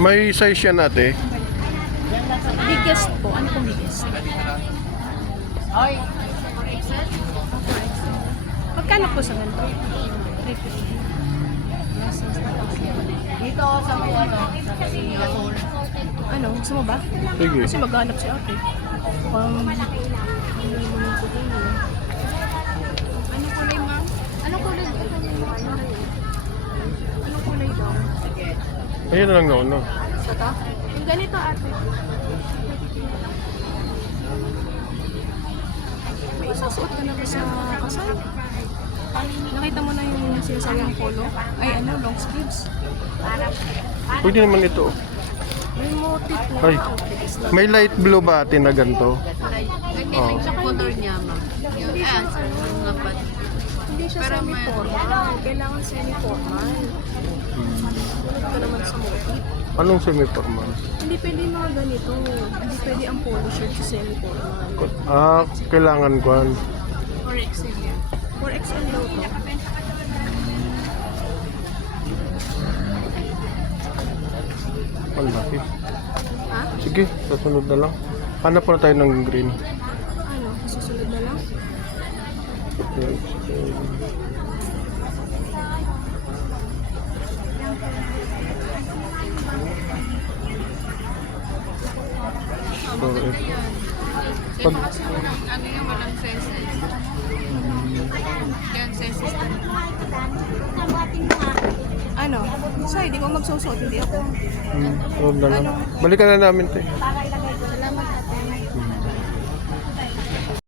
May size yan ate. Biggest po. Ano pong biggest? Magkano po sa ganito? 350. Dito sa may ano, Ano? Gusto mo ba? Sige. Kasi maghanap si ate. Anong kulay, ma'am? Anong kulay? Anong kulay daw? Ayun lang no. Sa to? Yung ganito ate. May isasuot ka na ba sa kasal? Nakita mo na yung sinasayang polo? Ay ano, long sleeves. Pwede naman ito. May motif na. Ay. May light blue ba ate na ganito? Ganyan yung color niya, ma'am. Yung yung lapat. Hindi siya Pero semi-formal. Kailangan semi-formal. Tulad ka naman sa motif. Anong semi-formal? Hindi pwede yung mga ganito. Hindi pwede ang polo shirt sa semi-formal. Kailangan ko. Or XL yan. Or XL daw to. Ang laki. Ha? Sige, susunod na lang. Hanap na tayo ng green. Ano? Susunod na lang? Sorry. Pag kasi walang ano yung walang senses. Yan senses. Ano? Say, di ko magsusuot. Hindi ako. Huwag na lang. Balikan na namin tayo.